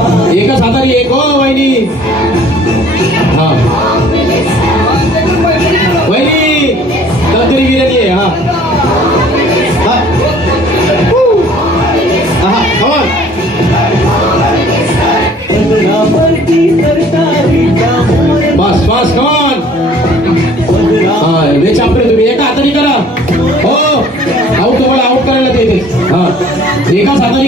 एकच हाताने एक हो वहिनी. हा. वहिनी तरी गिरणी आहे हा. बस बस कमान हा हे छापरे तुम्ही. एका हाताने करा. हो. आऊट तुम्हाला आऊट करायला ते हा. एका हाताने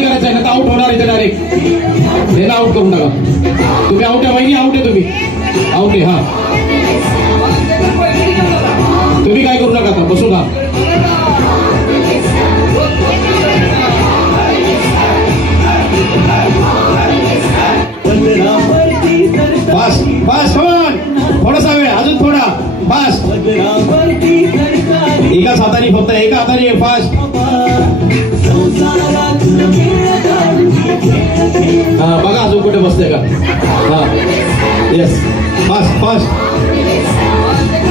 हे ना आऊट करून टाका तुम्ही आउट आहे वहिनी आउट आहे तुम्ही. आउट आहे हा. तुम्ही काय करू नका आता बसू का बस बस कमान थोडासा वेळ अजून थोडा. बस. एकाच हाताने फक्त एका हाताने फास्ट हा बघा अजून कुठे बसते का? हा. Yes fast fast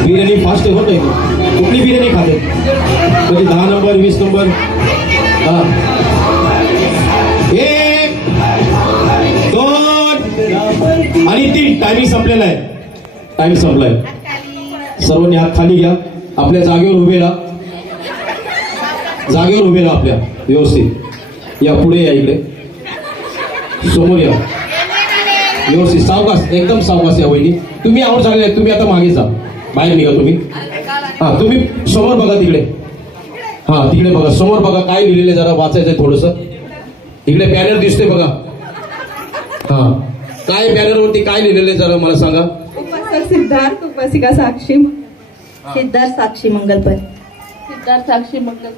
biryani fast आहे हो कुठली बिर्याणी खाते? कधी दहा नंबर वीस नंबर. हा. एक दोन. आणि तीन. टायमिंग संपलेला आहे. टाइम संपलाय. सर्वांनी हात खाली घ्या. आपल्या जागेवर उभे राहा. जागेवर उभे राहा आपल्या. व्यवस्थित. या पुढे या इकडे. समोर या व्यवस्थित. सावकाश एकदम सावकाश या वहिनी. तुम्ही आवड झालेले तुम्ही आता मागे जा. बाहेर निघा तुम्ही. हा तुम्ही समोर बघा तिकडे. हा तिकडे बघा. समोर बघा काय लिहिलेलं आहे जरा वाचायचंय थोडस. इकडे बॅनर दिसते बघा. हा. काय बॅनर वरती काय लिहिलेलं आहे जरा मला सांगा. सिद्धार्थ उपासिका साक्षी सिद्धार्थ साक्षी मंगलपत सिद्धार्थ साक्षी मंगल.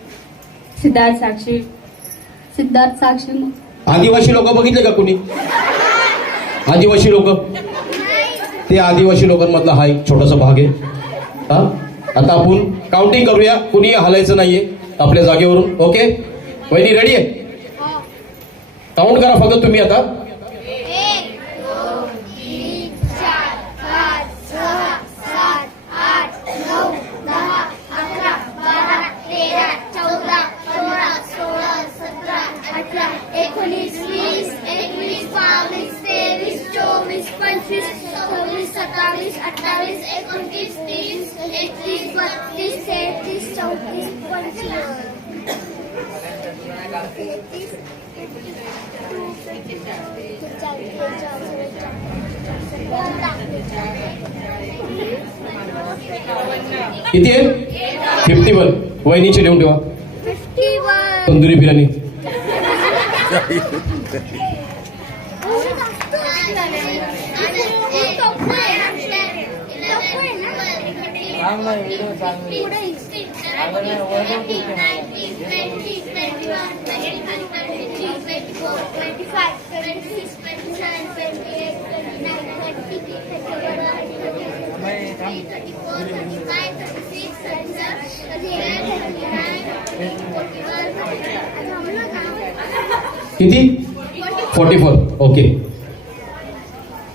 सिद्धार्थ साक्षी. सिद्धार्थ साक्षी आदिवासी लोक बघितले का कुणी? आदिवासी लोक? ते आदिवासी लोकांमधला हा एक छोटासा भाग आहे. हा? आता आपण काउंटिंग करूया. कुणी हलायचं नाहीये आपल्या जागेवरून. ओके वहिनी रेडी आहे? काउंट करा फक्त तुम्ही आता. चोवीस पंचवीस सव्वीस सत्तावीस अठ्ठावीस एकोणतीस तीस एकतीस बत्तीस तेहतीस चौतीस किती आहे? फिफ्टी वन वहिनीचे लिहून ठेवा. Fifty one tandoori biryani. किती? Forty four. ओके.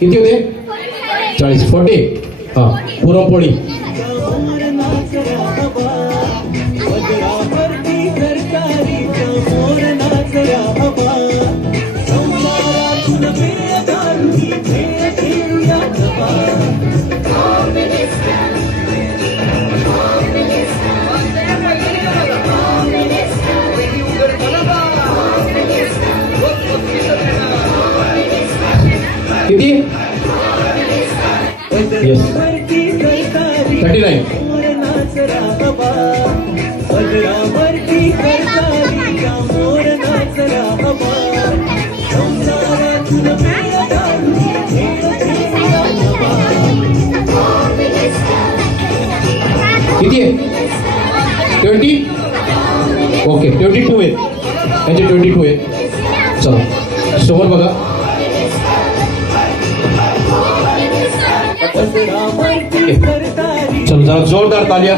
किती होते चाळीस. फोर्टी. हा पुरणपोळी. येस थर्टी नाईन किती आहे? ट्वेंटी ओके ट्वेंटी टू आहे. त्यांचे ट्वेंटी टू आहे. चला. समोर बघा. चल जरा जोरदार तालिया.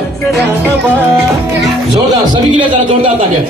जोरदार. सभी के लिए जरा जोरदार तालिया.